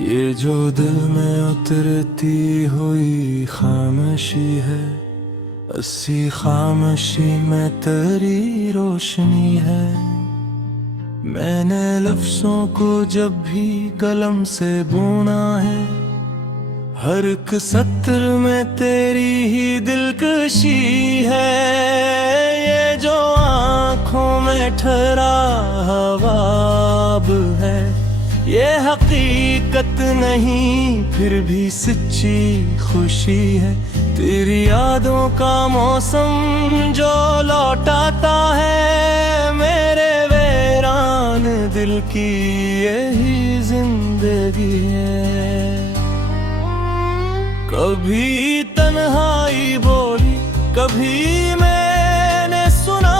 ये जो दिल में उतरती हुई खामोशी है, अस्सी खामोशी में तेरी रोशनी है। मैंने लफ्जों को जब भी कलम से बुना है, हर एक सत्र में तेरी ही दिलकशी है। ये जो आँखों में ठहरा ख्वाब है, ये हकीकत नहीं फिर भी सच्ची खुशी है। तेरी यादों का मौसम जो लौटाता है मेरे वीरान दिल की, यही जिंदगी है। कभी तन्हाई बोली, कभी मैंने सुना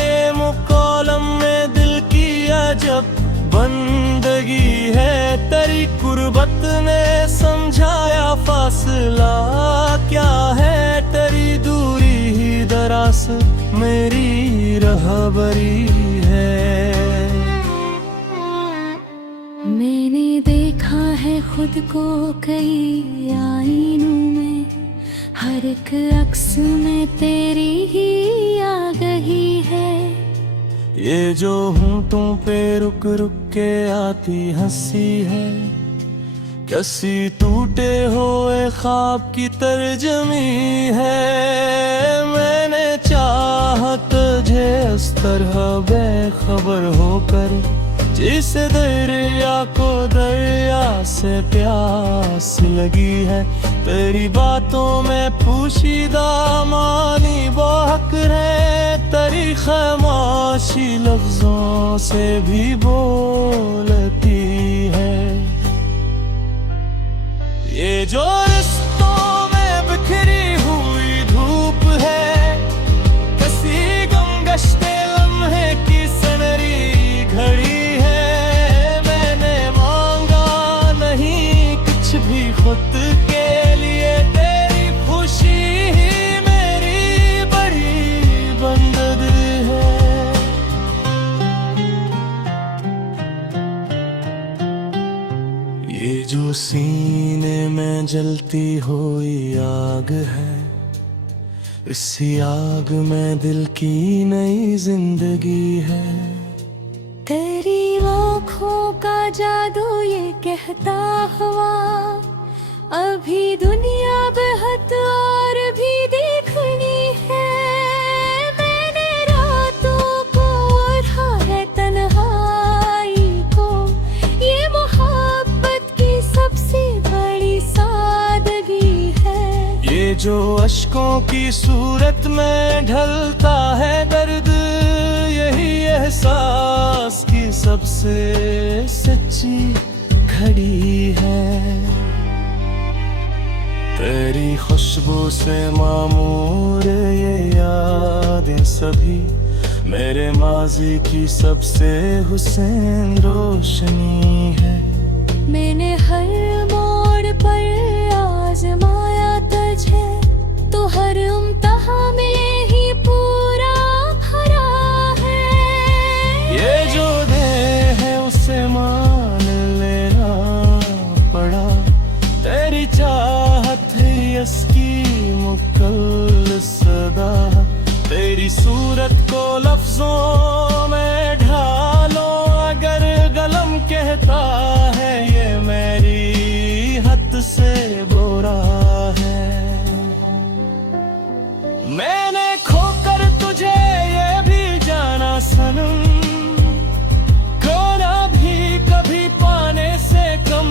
ये मुकालम में दिल की अजब बंदगी है। तेरी कुर्बत ने समझाया फासला क्या है, तेरी दूरी ही दरअसल मेरी रहबरी है। मैंने देखा है खुद को कई आईनों में, हर एक अक्स में तेरी ही आगही है। ये जो होंठों पे रुक रुक के आती हंसी है, कैसी टूटे हुए ख्वाब की तर्जमी है। मैंने चाहा तुझे इस तरह बेखबर होकर, जिस दरिया को दरिया से प्यास लगी है। तेरी बातों में पोशीदा मानी बहक है, तेरी खामोशी लफ्जों से भी बोलती है। ये जो रिश्तों में बिखरी हुई धूप है, किसी गमगश्ते लम्हे की सनरी घड़ी है। मैंने मांगा नहीं कुछ भी खुद के लिए, तेरी खुशी ही मेरी बड़ी बंदगी है। ये जो सीने में जलती हुई आग है, इसी आग में दिल की नई जिंदगी है। तेरी आँखों का जादू ये कहता हुआ, अभी दुनिया बेहद और भी देखनी है। मैंने रातों को ओढ़ा है तन्हाई को, ये मोहब्बत की सबसे बड़ी सादगी है। ये जो अश्कों की सूरत में ढलता है दर्द, यही एहसास की सबसे सच्ची घड़ी है। तेरी खुशबू से मामूर ये यादें सभी, मेरे माजी की सबसे हुसैन रोशनी है। मैंने हर मोड़ पर आजमाया तुझे, तो हर इम्तिहान में ही पूरा भरा है। ये जो दे है उसे मान लेना पड़ा, तेरी चाहत है इसकी मुकल्ल सदा। तेरी सूरत को लफ्जों में ढालो, अगर कलम कहता है ये मेरी हद से बुरा है। मैंने खोकर तुझे ये भी जाना सनम, खोना भी कभी पाने से कम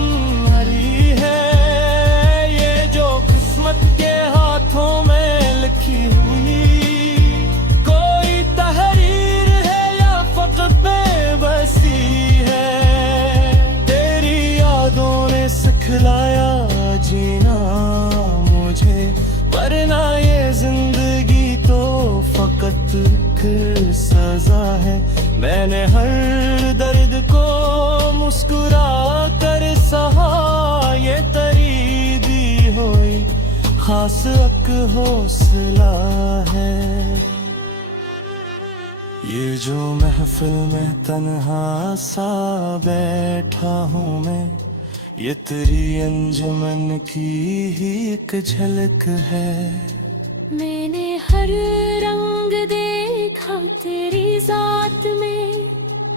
हरी है। ये जो किस्मत के हाथों में लिखी हुई कोई तहरीर है या फकत बेबसी है। तेरी यादों ने सिखलाया जीना मुझे, वरना ये जिंदगी तो फकत एक सजा है। मैंने हर दर्द को मुस्कुरा कर सहा, ये तेरी दी हुई खास एक हौसला है। ये जो महफिल में तन्हा सा बैठा हूँ मैं, ये तेरी अंजुमन की ही एक झलक है। मैंने हर रंग देखा तेरी जात में,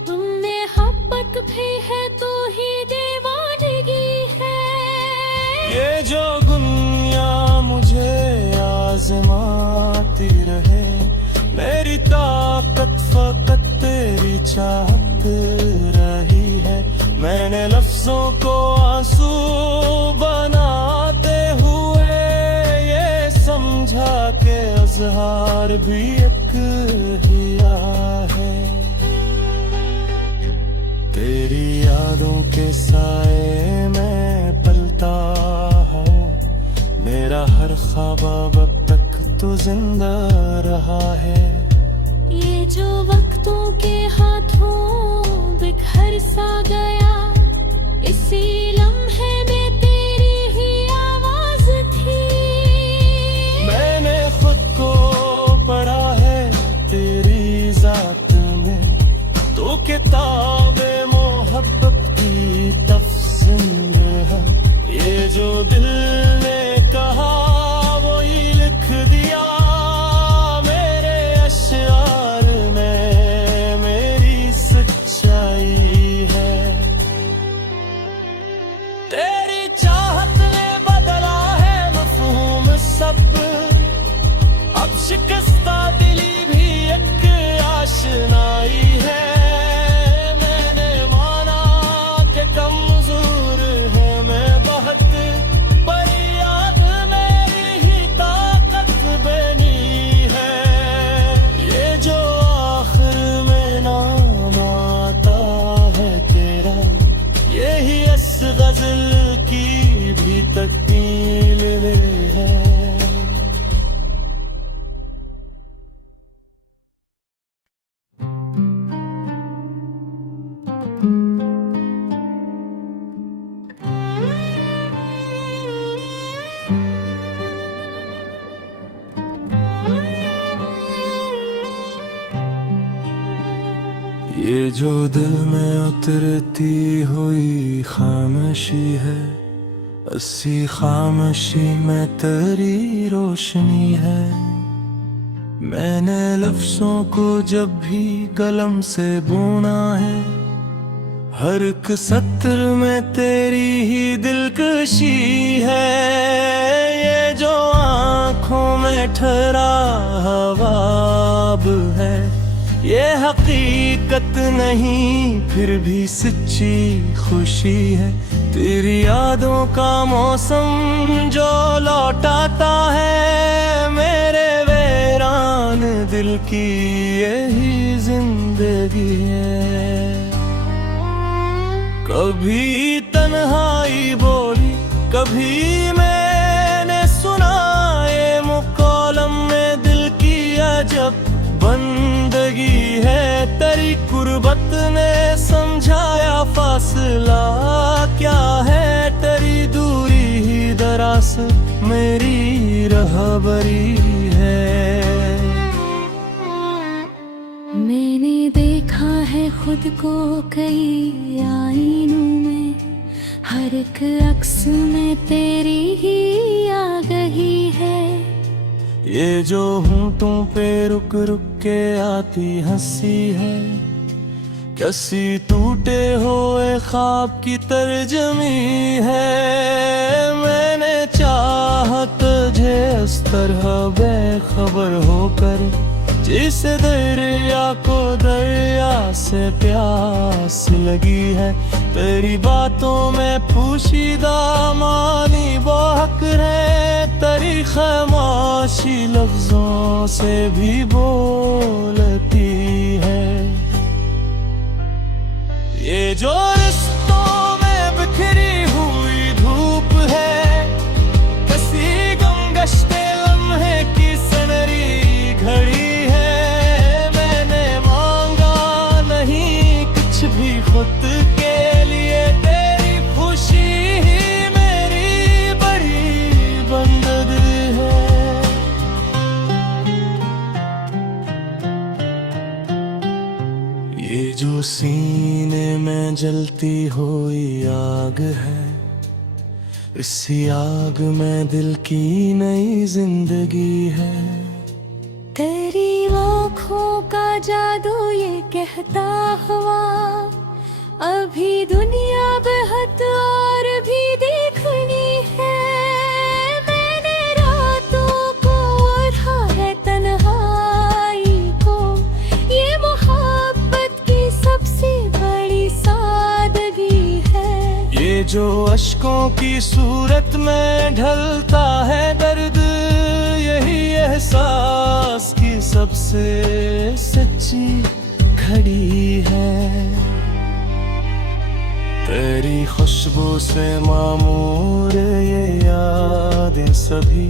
तुमने हपक भी है तो ही दीवानगी है। ये जो दुनिया मुझे आजमाती रहे, मेरी ताकत फकत तेरी चाहत रही है। मैंने लफ्जों को आंसू बनाते हुए ये समझा के इज़हार भी एक हिया है। तेरी यादों के साए में पलता हूँ, मेरा हर ख्वाब अब तक तो जिंदा रहा है। ये जो वक्तों के हाथों बिखर सा गया, इसी लम्हे में तेरी ही आवाज थी। मैंने खुद को पढ़ा है तेरी जात में, तो किताबे मोहब्बत की तफसीर है। ये जो दिल ने कहा वही लिख दिया मेरे अश्यार में, मेरी सच्चाई है। तेरी चाहत ने बदला है मफ़हूम सब, अब शिकस्ता दिली भी एक आशनाई है। मैंने माना कि कमजोर है मैं बहुत, पर याद मेरी ही ताकत बनी है। ये जो आखिर में नाम आता है तेरा, यही इस गजल की भी तकमील है। ये जो दिल में उतरती हुई खामोशी है, अस्सी खामोशी में तेरी रोशनी है। मैंने लफ्जों को जब भी कलम से बुना है, हर एक सत्र में तेरी ही दिलकशी है। ये जो आँखों में ठहरा ख्वाब है, ये हकीकत नहीं फिर भी सच्ची खुशी है। तेरी यादों का मौसम जो लौटाता है मेरे वीरान दिल की, यही जिंदगी है। कभी तन्हाई बोली, कभी मैंने सुना ये मुकालम में दिल की अजब बंदगी है। तेरी कुर्बत ने समझाया फासला क्या है, तेरी दूरी ही दरास मेरी रहबरी है। मैंने देखा है खुद को कई आईनों में, हर एक अक्स में तेरी ही आगही है। ये जो होंठों पे रुक रुक के आती हंसी है, कैसी टूटे हुए ख्वाब की तर्जमी है। मैंने चाहा तुझे इस तरह बेखबर होकर, जिस दरिया को दरिया से प्यास लगी है। तेरी बातों में पूशीदा मानी बहक है, तेरी खामोशी लफ्जों से भी बोलती है। ये जो रिश्तों में बिखरी हुई धूप है, किसी गमगश्ते लम्हे की सनरी घड़ी है। मैंने मांगा नहीं कुछ भी खुद के लिए, तेरी खुशी ही मेरी बड़ी बंदगी है। ये जो सीने में जलती हुई आग है, इसी आग में दिल की नई जिंदगी है। तेरी आँखों का जादू ये कहता हुआ, अभी दुनिया बेहद और भी देखनी है। मैंने रातों को ओढ़ा है तन्हाई को, ये मोहब्बत की सबसे बड़ी सादगी है। ये जो अश्कों की सूरत में ढलता है दर्द, यही एहसास की सबसे सच्ची घड़ी है। तेरी खुशबू से मामूर ये यादें सभी,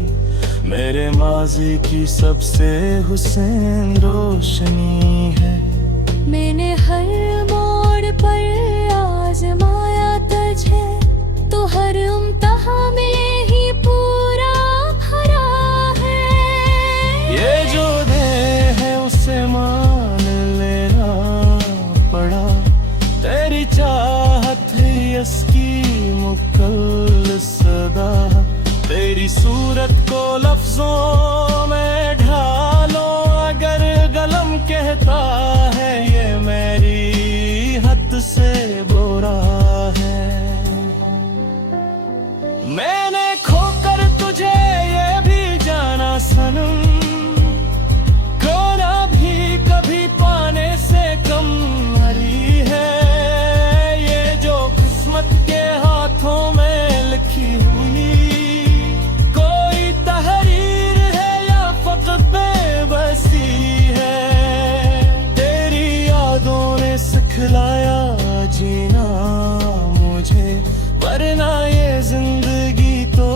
मेरे माजी की सबसे हुसैन रोशनी है। मैंने हर मोड़ पर आजमाया तुझे, तो हर इम्तिहां में ही पूरा भरा है। ये जो दे है उसे मान लेना पड़ा, तेरी चाहत है इसकी मुकल्ल सदा। तेरी सूरत को लफ्जों में ढालो, अगर गलम कहता है ये मेरी हद से बुरा है। मैंने खोकर तुझे ये भी जाना सनम, खोना भी कभी पाने से कम हरी है। ये जो किस्मत के हाथों में लिखी हुई कोई तहरीर है या फकत बेबसी है। तेरी यादों ने सिखलाया जीना मुझे, वरना ये जिंदगी तो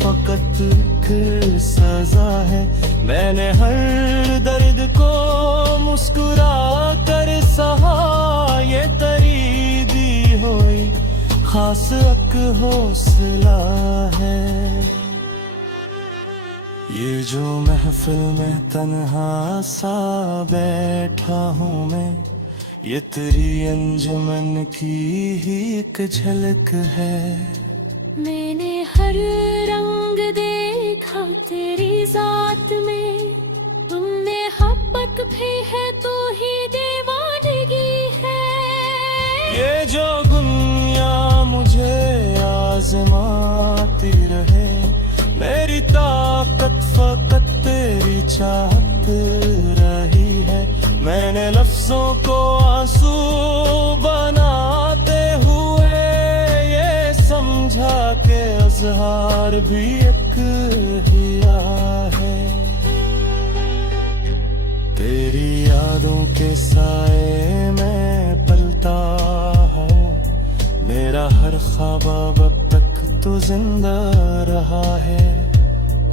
फकत एक सजा है। मैंने हर दर्द को मुस्कुरा कर सहा, ये तेरी दी हुई खास एक हौसला है। ये जो महफिल में तन्हा सा बैठा हूँ मैं, ये तेरी अंजुमन की ही एक झलक है। मैंने हर रंग देखा तेरी जात में, तुमने मोहब्बत भी है तो ही दीवानगी है। ये जो दुनिया मुझे आजमाती रहे, मेरी ताकत फकत तेरी चाहत रही है। मैंने लफ्जों को आंसू बनाते हुए ये समझा के अज़हार भी एक हिया है। तेरी यादों के साए में पलता हूँ, मेरा हर ख्वाब अब तक तो जिंदा रहा है।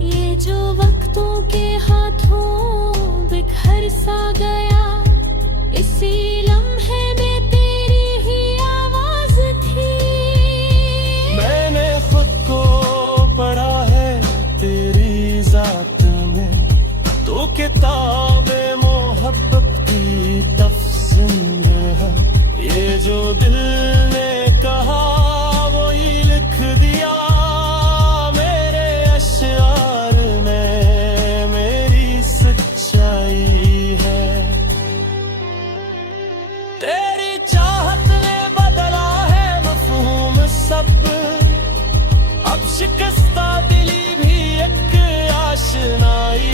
ये जो वक्तों के हाथों बिखर सा गया, इसी लम्हे में तेरी ही आवाज थी। मैंने खुद को पढ़ा है तेरी जात में, तो किताबे मोहब्बत की तफसीर है। ये जो दिल ने कहा वही लिख दिया मेरे अश्यार में, मेरी सच्चाई है। तेरी चाहत ने बदला है मफहूम सब, अब शिकस्ता दिली भी एक आशनाई